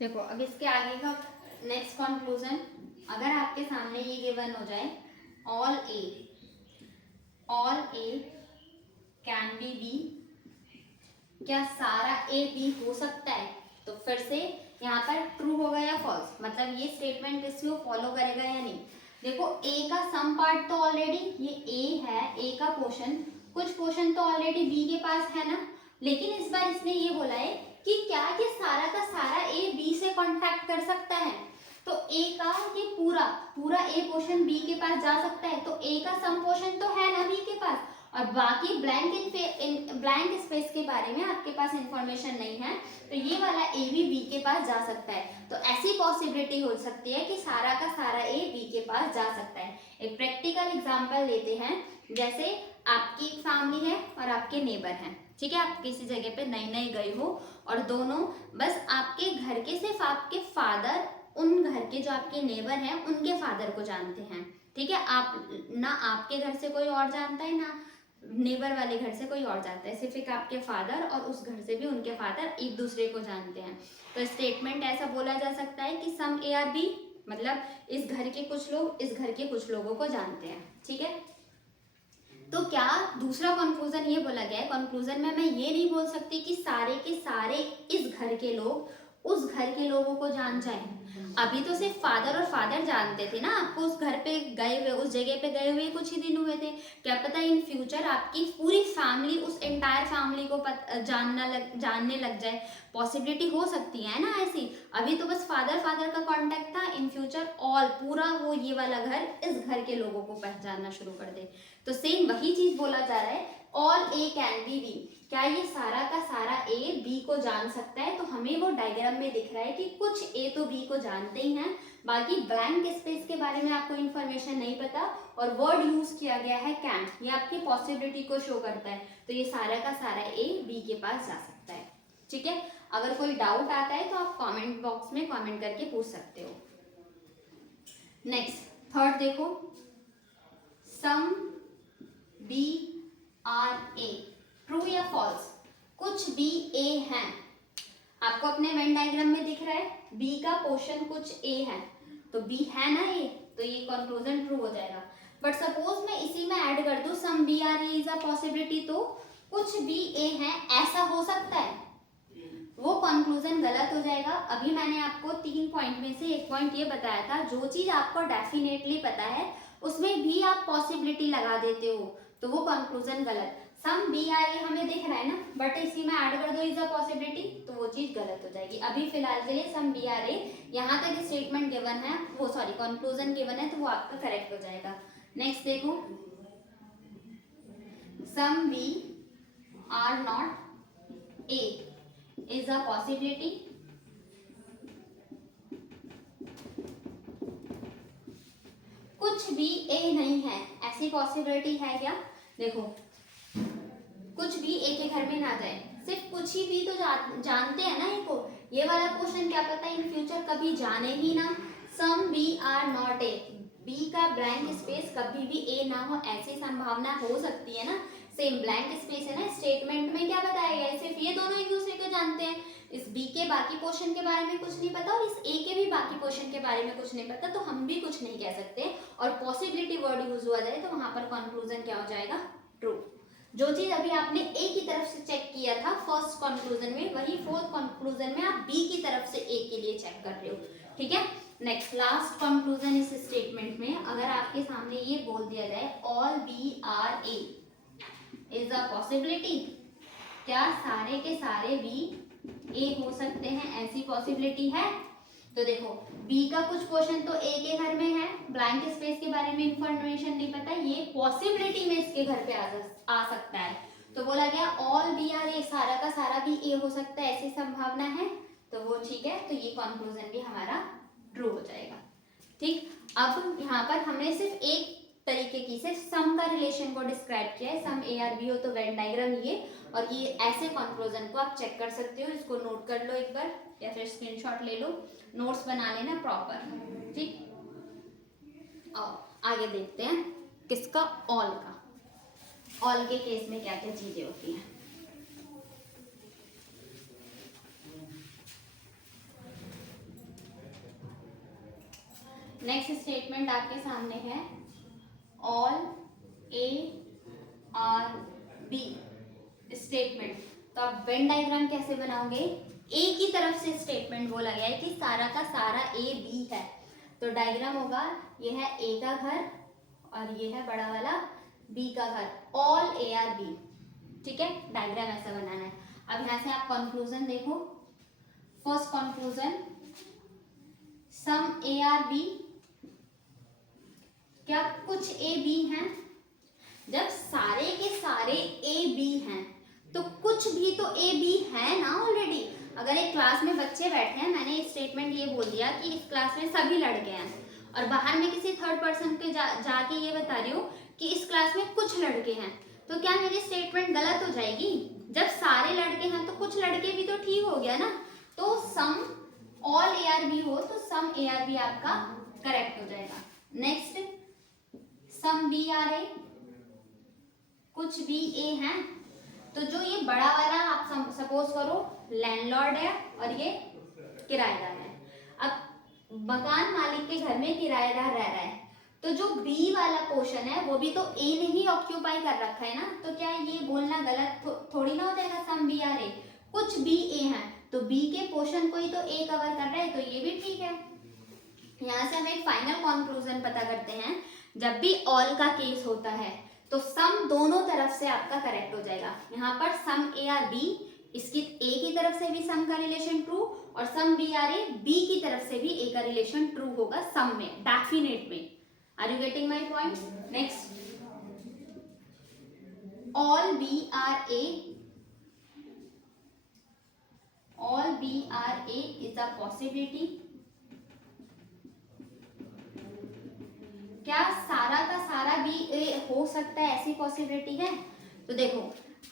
देखो अब इसके आगे का नेक्स्ट कंक्लूजन, अगर आपके सामने ये गिवन हो जाए all A can be B, क्या सारा ए बी हो सकता है, तो फिर से यहाँ पर ट्रू होगा या फॉल्स, मतलब ये स्टेटमेंट इसको फॉलो करेगा या नहीं। देखो ए का सम पार्ट तो ऑलरेडी ये ए है, ए का पोर्शन, कुछ पोर्शन तो ऑलरेडी बी के पास है ना, लेकिन इस बार इसने ये बोला है कि क्या ये सारा का सारा ए बी से कांटेक्ट कर सकता है, तो ए का ये पूरा पूरा ए पोर्शन बी के पास जा सकता है, तो ए का सम पोर्शन तो है ना बी के पास, और बाकी ब्लैंक स्पेस के बारे में आपके पास इंफॉर्मेशन नहीं है, तो ये वाला ए भी बी के पास जा सकता है। तो ऐसी पॉसिबिलिटी हो सकती है कि सारा का सारा ए बी के पास जा सकता है। एक प्रैक्टिकल एग्जांपल लेते हैं, जैसे आपकी एक फैमिली है और आपके नेबर हैं, ठीक है, आप किसी जगह पे नई नई गए हो और दोनों बस आपके घर के सिर्फ आपके फादर उन घर के जो आपके नेबर हैं उनके फादर को जानते हैं, ठीक है, आप ना आपके घर से कोई और जानता है ना नेबर वाले घर से कोई और जानता है, सिर्फ एक आपके फादर और उस घर से भी उनके फादर एक दूसरे को जानते हैं। तो स्टेटमेंट ऐसा बोला जा सकता है कि सम ए आर बी, मतलब इस घर के कुछ लोग इस घर के कुछ लोगों को जानते हैं, ठीक है। तो क्या दूसरा कंक्लूजन ये बोला गया है, कंक्लूजन में मैं ये नहीं बोल सकती कि सारे के सारे इस घर के लोग उस घर के लोगों को जान जाएं। अभी तो सिर्फ फादर और फादर जानते थे ना, आपको उस घर पे गए हुए उस जगह पे गए हुए कुछ ही दिन हुए थे, क्या पता इन फ्यूचर आपकी पूरी फैमिली उस एंटायर फैमिली को जानने लग जाए, पॉसिबिलिटी हो सकती है ना ऐसी। अभी तो बस फादर फादर का कांटेक्ट था, इन फ्यूचर ऑल पूरा वो ये वाला घर इस घर के लोगों को पहचानना शुरू कर दे। तो सेम वही चीज बोला जा रहा है, all A can be B, क्या ये सारा का सारा ए बी को जान सकता है, तो हमें वो डायग्राम में दिख रहा है कि कुछ ए तो बी को जानते ही हैं, बाकी ब्लैंक स्पेस के बारे में आपको इन्फॉर्मेशन नहीं पता, और वर्ड यूज किया गया है कैन, ये आपकी पॉसिबिलिटी को शो करता है, तो ये सारा का सारा ए बी के पास जा सकता है, ठीक है। अगर कोई डाउट आता है तो आप कमेंट बॉक्स में कमेंट करके पूछ सकते हो। नेक्स्ट थर्ड देखो, some B are A, true या फॉल्स, कुछ बी ए हैं, आपको अपने वेन डायग्राम में दिख रहा है बी का पोर्शन कुछ ए है, तो बी है ना ए, तो ये कंक्लूजन ट्रू हो जाएगा। बट सपोज मैं इसी में ऐड कर दूं some B are A is a possibility, तो कुछ बी ए है ऐसा हो सकता है, वो कंक्लूजन गलत हो जाएगा। अभी मैंने आपको 3 पॉइंट में से एक पॉइंट ये बताया था, जो चीज आपको डेफिनेटली पता है उसमें भी आप पॉसिबिलिटी लगा देते हो, तो वो कंक्लूजन गलत। सम बी आर ए हमें दिख रहा है ना, बट इसी में ऐड कर दो इज अ पॉसिबिलिटी, तो वो चीज गलत हो जाएगी। अभी फिलहाल के लिए सम बी आर ए यहाँ तक स्टेटमेंट गिवन है, वो सॉरी कंक्लूजन गिवन है, तो वो आपका करेक्ट हो जाएगा। नेक्स्ट देखो, some B are not A is a possibility, कुछ भी ए नहीं है ऐसी पॉसिबिलिटी है क्या, देखो कुछ भी ए के घर में ना जाए, सिर्फ कुछ ही भी तो जानते हैं ना इनको, ये वाला क्वेश्चन क्या पता इन फ्यूचर कभी जाने ही ना। Some B are not A, B का ब्लैंक स्पेस कभी भी ए ना हो ऐसी संभावना हो सकती है ना, सेम ब्लैंक स्पेस है ना, स्टेटमेंट में क्या बताया गया है, सिर्फ ये दोनों एक दूसरे को जानते हैं, इस बी के बाकी पोर्शन के बारे में कुछ नहीं पता और इस ए के भी बाकी पोर्शन के बारे में कुछ नहीं पता, तो हम भी कुछ नहीं कह सकते, और पॉसिबिलिटी वर्ड यूज हुआ जाए तो वहां पर कंक्लूजन क्या हो जाएगा, ट्रू। जो चीज अभी आपने ए की तरफ से चेक किया था फर्स्ट कंक्लूजन में, वही फोर्थ कंक्लूजन में आप बी की तरफ से ए के लिए चेक कर रहे हो, ठीक है। नेक्स्ट लास्ट कंक्लूजन इस स्टेटमेंट में, अगर आपके सामने ये बोल दिया जाए all B are A is a possibility, क्या सारे के सारे बी ए हो सकते हैं ऐसी पॉसिबिलिटी है, तो देखो बी का कुछ पोर्शन तो ए के घर में है, ब्लैंक स्पेस के बारे में इंफॉर्मेशन नहीं पता, ये पॉसिबिलिटी में इसके घर पे आ सकता है, तो बोला गया ऑल बी आर ए, सारा का सारा भी ए हो सकता है ऐसी संभावना है, तो वो ठीक है, तो ये कंक्लूजन भी हमारा ट्रू हो जाएगा, ठीक। अब यहाँ पर हमने सिर्फ एक तरीके की सिर्फ सम का रिलेशन को डिस्क्राइब किया है, सम ए आर बी हो तो वेन डायग्राम ये, और ये ऐसे कंक्लूजन को आप चेक कर सकते हो, इसको नोट कर लो एक बार या फिर स्क्रीनशॉट ले लो, नोट्स बना लेना प्रॉपर, ठीक। और आगे देखते हैं किसका, ऑल का, ऑल के केस में क्या क्या चीजें होती हैं। नेक्स्ट स्टेटमेंट आपके सामने है all A are B statement. तो आप वेन डायग्राम कैसे बनाओगे? ए की तरफ से स्टेटमेंट बोला गया है कि सारा का सारा ए बी है, तो डायग्राम होगा ये है ए का घर और ये है बड़ा वाला बी का घर, ऑल ए आर बी। ठीक है, डायग्राम ऐसा बनाना है। अब यहां से आप कंक्लूजन देखो। First conclusion, some A are B, क्या कुछ ए बी हैं? जब सारे के सारे ए बी हैं तो कुछ भी तो ए बी है ना ऑलरेडी। अगर एक क्लास में बच्चे बैठे हैं, मैंने स्टेटमेंट ये बोल दिया कि इस क्लास में सभी लड़के हैं, और बाहर में किसी थर्ड पर्सन के जाके ये बता रही हूँ कि इस क्लास में कुछ लड़के हैं, तो क्या मेरी स्टेटमेंट गलत हो जाएगी? जब सारे लड़के हैं तो कुछ लड़के भी तो ठीक हो गया ना। तो some all A are B हो तो सम ए आर बी आपका करेक्ट हो जाएगा। Next, some B are A, कुछ भी ए हैं, तो जो ये बड़ा वाला आप सपोज करो लैंडलॉर्ड है और ये किराएदार है। अब मकान मालिक के घर में किराएदार रह रहा है, तो जो बी वाला पोर्शन है वो भी तो ए ने ही ऑक्यूपाई कर रखा है ना, तो क्या ये बोलना गलत थोड़ी ना हो जाएगा? सम बी आर ए, कुछ बी ए हैं तो बी के पोर्शन को ही तो ए कवर कर रहा है, तो ये भी ठीक है। यहाँ से हम एक फाइनल कंक्लूजन पता करते हैं, जब भी ऑल का केस होता है तो सम दोनों तरफ से आपका करेक्ट हो जाएगा। यहाँ पर सम ए आर बी, इसकी ए की तरफ से भी सम का रिलेशन ट्रू, और some B are A, B की तरफ से भी ए का रिलेशन ट्रू होगा सम में, डेफिनेट में। Are you getting my point? Next, all B are A, all B are A is a possibility. क्या सारा का सारा भी ए हो सकता है, ऐसी पॉसिबिलिटी है? तो देखो,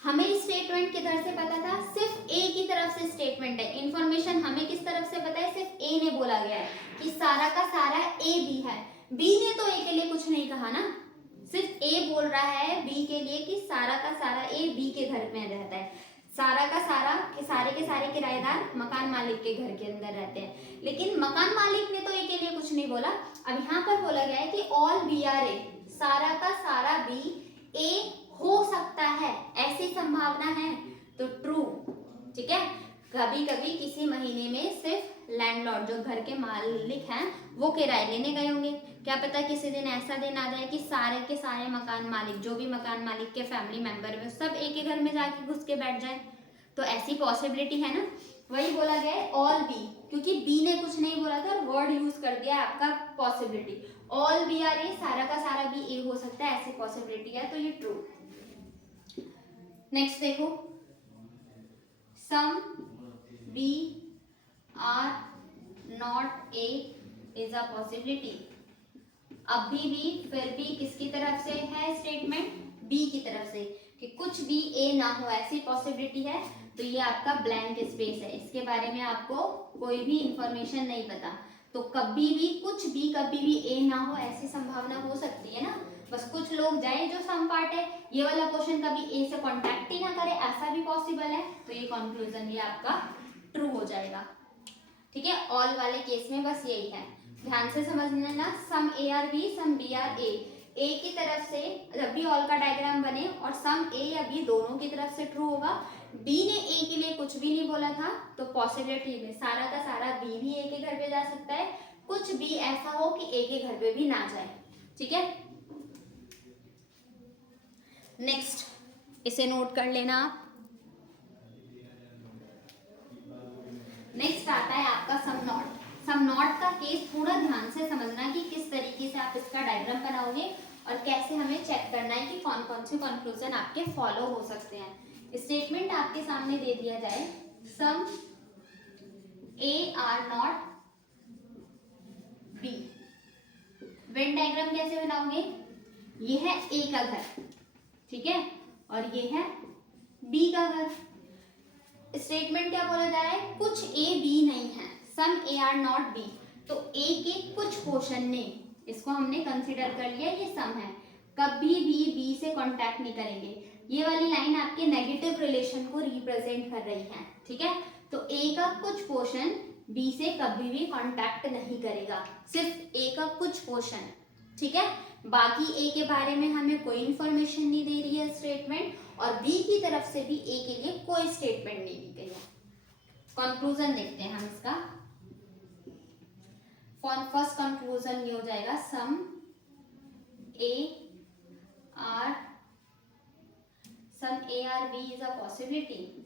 हमें स्टेटमेंट किधर से पता था? सिर्फ ए की तरफ से स्टेटमेंट है, इंफॉर्मेशन हमें किस तरफ से पता है? सिर्फ ए ने बोला गया है कि सारा का सारा ए बी है। बी ने तो ए के लिए कुछ नहीं कहा ना, सिर्फ ए बोल रहा है बी के लिए कि सारा का सारा ए बी के घर में रहता है। सारा का सारा के सारे किराएदार मकान मालिक के घर के अंदर रहते हैं, लेकिन मकान मालिक ने तो ए के लिए कुछ नहीं बोला। अब यहाँ पर बोला गया है कि ऑल बी आर ए, सारा का सारा बी ए हो सकता है, ऐसी संभावना है, तो ट्रू। ठीक है, कभी कभी किसी महीने में सिर्फ लैंडलॉर्ड जो घर के मालिक हैं वो किराए लेने गए होंगे, क्या पता किसी दिन ऐसा दिन आ जाए कि सारे के सारे मकान मालिक, जो भी मकान मालिक के फैमिली मेंबर में, सब एक ही घर में जाके घुस के बैठ जाए, तो ऐसी पॉसिबिलिटी है ना। वही बोला गया है ऑल बी, क्योंकि बी ने कुछ नहीं बोला था और वर्ड यूज कर दिया आपका पॉसिबिलिटी। ऑल बी आर ए, सारा का सारा भी ए हो सकता है, ऐसी पॉसिबिलिटी है, तो ये ट्रू। नेक्स्ट देखो, some B are not A is a possibility. अभी भी फिर भी किसकी तरफ से है स्टेटमेंट? बी की तरफ से, कि कुछ भी ए ना हो ऐसी पॉसिबिलिटी है, तो ये आपका ब्लैंक स्पेस है, इसके बारे में आपको कोई भी इंफॉर्मेशन नहीं पता, तो कभी भी कुछ भी कभी भी ए ना हो ऐसी संभावना हो सकती है ना। बस कुछ लोग जाए जो सम पार्ट है, ये वाला क्वेश्चन कभी ए से कांटेक्ट ही ना करे, ऐसा भी पॉसिबल है, तो ये कंक्लूजन ये आपका ट्रू हो जाएगा। ठीक है, ऑल वाले केस में बस यही है, ध्यान से समझना ना। Some A are B, some B are A की तरफ से जब भी ऑल का डायग्राम बने और सम ए या बी दोनों की तरफ से ट्रू होगा। बी ने ए के लिए कुछ भी नहीं बोला था, तो पॉसिबिलिटी में सारा का सारा बी भी ए के घर पे जा सकता है, कुछ भी ऐसा हो कि ए के घर पे भी ना जाए। ठीक है, नेक्स्ट इसे नोट कर लेना आप। नेक्स्ट आता है आपका सम नॉट। सम नॉट का केस थोड़ा ध्यान से समझना कि किस तरीके से आप इसका डायग्राम बनाओगे और कैसे हमें चेक करना है कि कौन कौन से कंक्लूजन आपके फॉलो हो सकते हैं। स्टेटमेंट आपके सामने दे दिया जाए, some A are not B. Venn diagram कैसे बनाओगे? ये है ए का घर, ठीक है, और ये है बी का घर। स्टेटमेंट क्या बोला जा रहा है? कुछ ए बी नहीं है, some A are not B, तो ए के कुछ पोर्शन ने, इसको हमने कंसीडर कर लिया ये सम है, कभी भी बी से कांटेक्ट नहीं करेंगे। ये वाली लाइन आपके नेगेटिव रिलेशन को रिप्रेजेंट कर रही है, ठीक है। तो ए का कुछ पोर्शन बी से कभी भी कांटेक्ट नहीं करेगा, सिर्फ ए का कुछ पोर्शन, ठीक है। बाकी ए के बारे में हमें कोई इंफॉर्मेशन नहीं दे रही है स्टेटमेंट, और बी की तरफ से भी ए के लिए कोई स्टेटमेंट नहीं दी गई है। कंक्लूजन देखते हैं हम इसका। फर्स्ट कंक्लूजन ये हो जाएगा, some A are B is a possibility.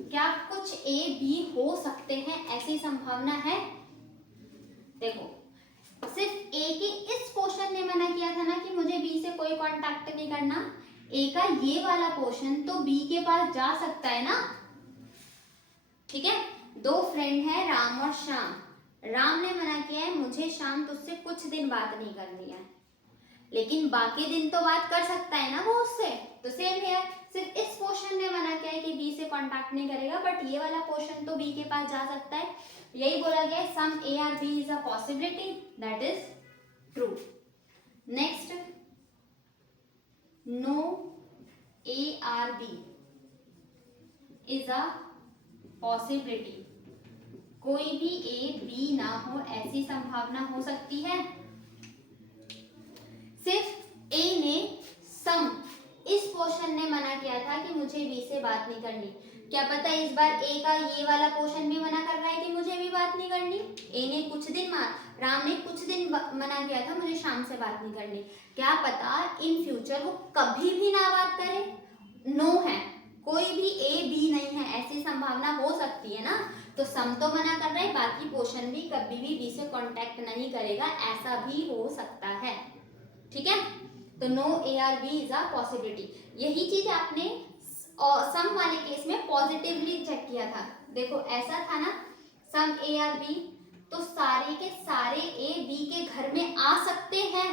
क्या कुछ ए बी हो सकते हैं, ऐसी संभावना है? देखो, सिर्फ ए के इस पोर्शन ने मना किया था ना कि मुझे बी से कोई कांटेक्ट नहीं करना। ए का ये वाला पोर्शन तो बी के पास जा सकता है ना, ठीक है। दो फ्रेंड है राम और श्याम। राम ने मना किया है मुझे श्याम तुझसे कुछ दिन बात नहीं करनी है, लेकिन बाकी दिन तो बात कर सकता है ना वो उससे। तो सेम है, सिर्फ इस पोर्शन ने मना किया है कि बी से कांटेक्ट नहीं करेगा, बट ये वाला पोर्शन तो बी के पास जा सकता है। यही बोला गया है, some A are B is a possibility, that is true. Next, no A are B is a possibility. कोई भी ए बी ना हो, ऐसी संभावना हो सकती है। सिर्फ ए ने, सम इस पोर्शन ने मना किया था कि मुझे बी से बात नहीं करनी। क्या पता इस बार ए का ये वाला पोर्शन भी मना कर रहा है कि मुझे भी बात नहीं करनी। ए ने कुछ दिन, राम ने कुछ दिन मना किया था मुझे शाम से बात नहीं करनी। क्या पता इन फ्यूचर वो कभी भी ना बात करे। नो है, कोई भी ए बी नहीं है, ऐसी संभावना हो सकती है ना। तो सम तो मना कर रहा है, बाकी पोर्शन भी कभी भी बी से कांटेक्ट नहीं करेगा, ऐसा भी हो सकता है, ठीक है। तो no A are B is a possibility. यही चीज आपने सम वाले केस में पॉजिटिवली चेक किया था। देखो ऐसा था ना, सम ए आर बी, तो सारे के सारे ए बी के घर में आ सकते हैं,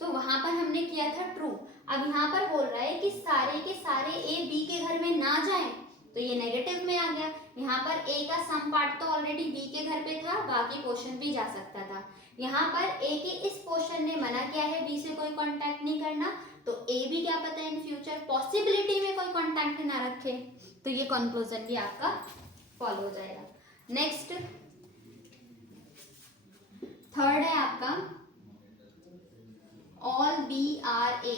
तो वहां पर हमने किया था ट्रू। अब यहाँ पर बोल रहा है कि सारे के सारे ए बी के घर में ना जाए, तो ये नेगेटिव में आ गया। यहाँ पर ए का सम पार्ट तो ऑलरेडी बी के घर पे था, बाकी पोर्शन भी जा सकता था। यहाँ पर ए के इस पोर्शन ने मना किया है बी से कोई कांटेक्ट नहीं करना, तो ए भी क्या पता है इन फ्यूचर पॉसिबिलिटी में कोई कांटेक्ट ना रखे, तो ये कंक्लूजन भी आपका फॉलो हो जाएगा। नेक्स्ट, थर्ड है आपका, all B are A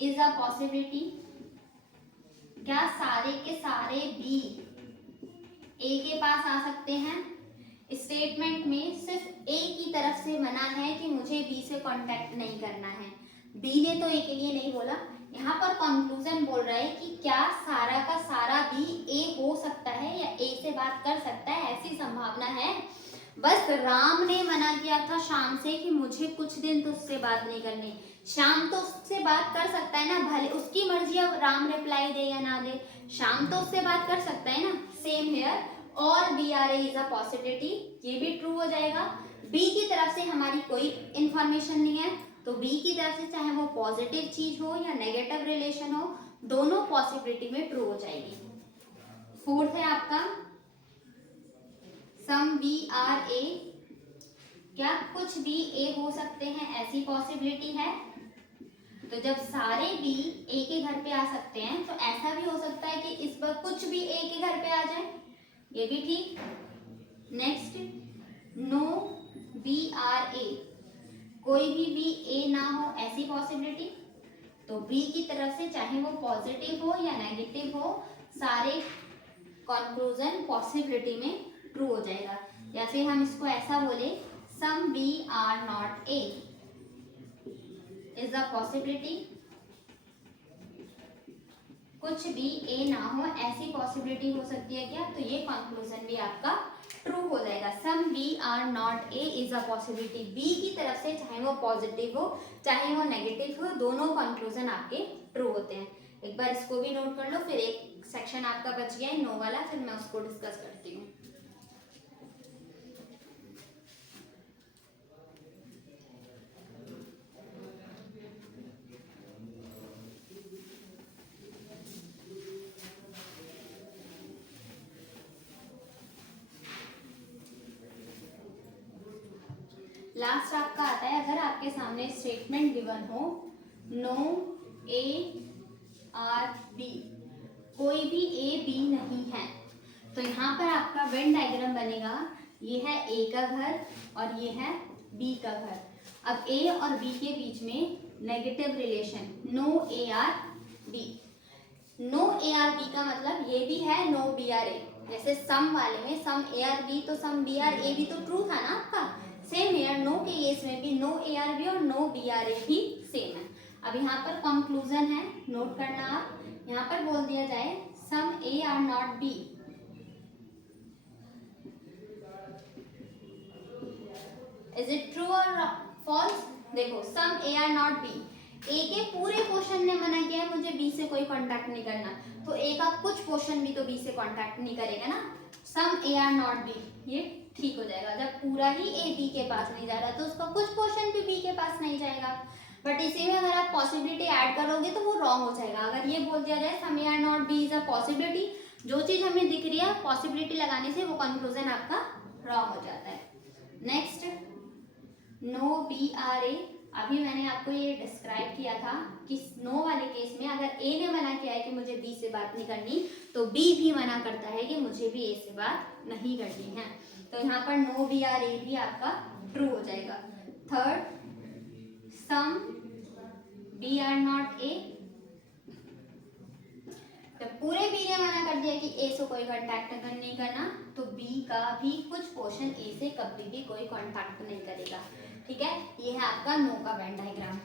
is a possibility. क्या सारे के सारे बी ए के पास आ सकते हैं? स्टेटमेंट में सिर्फ ए की तरफ से मना है कि मुझे बी से कांटेक्ट नहीं करना है, बी ने तो ए के लिए नहीं बोला। यहाँ पर कंक्लूजन बोल रहा है कि क्या सारा का सारा बी ए हो सकता है या ए से बात कर सकता है, ऐसी संभावना है। बस राम ने मना किया था शाम से कि मुझे कुछ दिन तो उससे बात नहीं करनी। शाम तो उससे बात कर सकता है ना, भले उसकी मर्जी अब राम रिप्लाई दे या ना दे, शाम तो उससे बात कर सकता है ना। सेम हेयर, और B are A is a possibility, ये भी ट्रू हो जाएगा। बी की तरफ से हमारी कोई इंफॉर्मेशन नहीं है, तो बी की तरफ से चाहे वो पॉजिटिव चीज हो या नेगेटिव रिलेशन हो, दोनों पॉसिबिलिटी में ट्रू हो जाएगी। फोर्थ है आपका, सम बी आर ए। क्या कुछ भी ए हो सकते हैं, ऐसी पॉसिबिलिटी है। तो जब सारे बी ए के घर पे आ सकते हैं, तो ऐसा भी हो सकता है कि इस बार कुछ भी ए के घर पे आ जाए, ये भी ठीक। नेक्स्ट, नो बी आर ए, कोई भी बी ए ना हो, ऐसी पॉसिबिलिटी। तो बी की तरफ से चाहे वो पॉजिटिव हो या नेगेटिव हो, सारे कंक्लूजन पॉसिबिलिटी में ट्रू हो जाएगा। या फिर हम इसको ऐसा बोले, some B are not A is a possibility. कुछ भी ए ना हो, ऐसी पॉसिबिलिटी हो सकती है क्या, तो ये कंक्लूजन भी आपका ट्रू हो जाएगा। Some B are not A is a possibility, B की तरफ से चाहे वो पॉजिटिव हो चाहे वो नेगेटिव हो, दोनों कंक्लूजन आपके ट्रू होते हैं। एक बार इसको भी नोट कर लो, फिर एक सेक्शन आपका बच गया है नो वाला, फिर मैं उसको डिस्कस करती हूँ। लास्ट आपका आता है, अगर आपके सामने स्टेटमेंट गिवन हो, नो ए आर बी, कोई भी ए बी नहीं है। तो यहाँ पर आपका वेन डायग्राम बनेगा, ये है ए का घर और ये है बी का घर। अब ए और बी के बीच में negative relation, no A are B. No A are B का मतलब ये भी है नो बी आर ए। जैसे सम वाले में सम ए आर बी तो सम बी आर ए भी तो ट्रू था ना आपका, सेम हेयर नो के केस में भी नो ए आर बी और नो बी आर ए भी सेम है। अब यहाँ पर कंक्लूजन है, नोट करना आप, यहाँ पर बोल दिया जाए some A are not B, is it true और फॉल्स? देखो some A are not B, A के पूरे पोर्शन ने मना किया है मुझे बी से कोई कांटेक्ट नहीं करना, तो ए का कुछ पोर्शन भी तो बी से कांटेक्ट नहीं करेगा ना। Some A are not B, ये ठीक हो जाएगा। जब पूरा ही ए बी के पास नहीं जा रहा तो उसका कुछ पोर्शन भी बी के पास नहीं जाएगा। बट इसी में अगर आप पॉसिबिलिटी ऐड करोगे तो वो रॉन्ग हो जाएगा। अगर ये बोल दिया जाए some A are not B is a possibility, जो चीज हमें दिख रही है पॉसिबिलिटी लगाने से वो कंक्लूजन आपका रॉन्ग हो जाता है। नेक्स्ट, नो बी आर ए, अभी मैंने आपको ये डिस्क्राइब किया था कि नो वाले केस में अगर ए ने मना किया है कि मुझे बी से बात नहीं करनी, तो बी भी मना करता है कि मुझे भी ए से बात नहीं करनी है। तो यहाँ पर नो बी आर ए भी आपका ट्रू हो जाएगा। Third, some B are not A, जब पूरे बी ने मना कर दिया कि ए से कोई कांटेक्ट नहीं करना, तो बी का भी कुछ पोर्शन ए से कभी भी कोई कांटेक्ट नहीं करेगा। ठीक है, ये है आपका नो का वेन डायग्राम।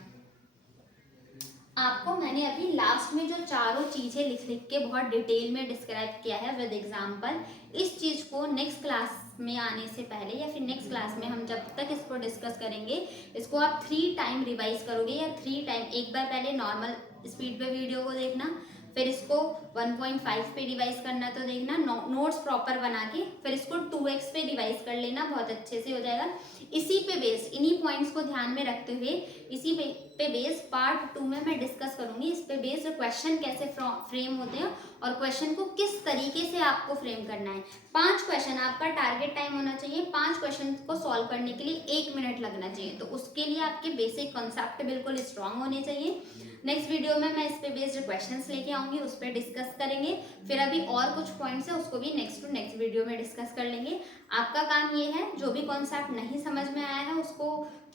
आपको मैंने अभी लास्ट में जो चारों चीजें लिख के बहुत डिटेल में डिस्क्राइब किया है विद एग्जांपल, इस चीज को नेक्स्ट क्लास में आने से पहले या फिर नेक्स्ट क्लास में हम जब तक इसको डिस्कस करेंगे, इसको आप 3 टाइम रिवाइज करोगे या 3 टाइम, एक बार पहले नॉर्मल स्पीड पे वीडियो को देखना, फिर इसको 1.5 पे रिवाइज करना तो देखना, नोट्स प्रॉपर बना के फिर इसको 2x पे रिवाइज कर लेना, बहुत अच्छे से हो जाएगा। इसी पे बेस, इन्हीं पॉइंट्स को ध्यान में रखते हुए इसी पे बेस पार्ट 2 में मैं डिस्कस करूंगी। इस पे बेस क्वेश्चन कैसे फ्रेम होते हैं और क्वेश्चन को किस तरीके से आपको फ्रेम करना है। 5 क्वेश्चन आपका टारगेट टाइम होना चाहिए, 5 क्वेश्चन को सॉल्व करने के लिए 1 मिनट लगना चाहिए। तो उसके लिए आपके बेसिक कॉन्सेप्ट बिल्कुल स्ट्रांग होने चाहिए। नेक्स्ट वीडियो में मैं इस पे बेस्ड क्वेश्चंस लेके आऊंगी, उस पर डिस्कस करेंगे। फिर अभी और कुछ पॉइंट्स है उसको भी नेक्स्ट वीडियो में डिस्कस कर लेंगे। आपका काम ये है, जो भी कॉन्सेप्ट नहीं समझ में आया है उसको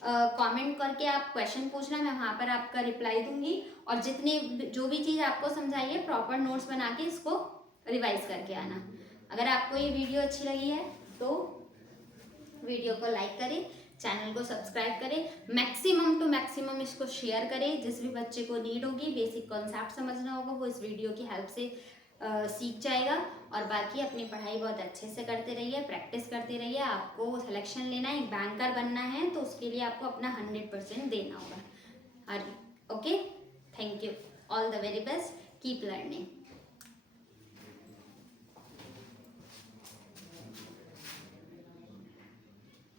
कमेंट करके आप क्वेश्चन पूछना, मैं वहाँ पर आपका रिप्लाई दूंगी। और जितनी जो भी चीज़ आपको समझाई है प्रॉपर नोट्स बना के इसको रिवाइज करके आना। अगर आपको ये वीडियो अच्छी लगी है तो वीडियो को लाइक करें, चैनल को सब्सक्राइब करें, मैक्सिमम टू मैक्सिमम इसको शेयर करें। जिस भी बच्चे को नीड होगी, बेसिक कॉन्सेप्ट समझना होगा, वो इस वीडियो की हेल्प से सीख जाएगा। और बाकी अपनी पढ़ाई बहुत अच्छे से करते रहिए, प्रैक्टिस करते रहिए। आपको सिलेक्शन लेना है, एक बैंकर बनना है, तो उसके लिए आपको अपना 100% देना होगा। Okay, thank you, all the very best, keep learning.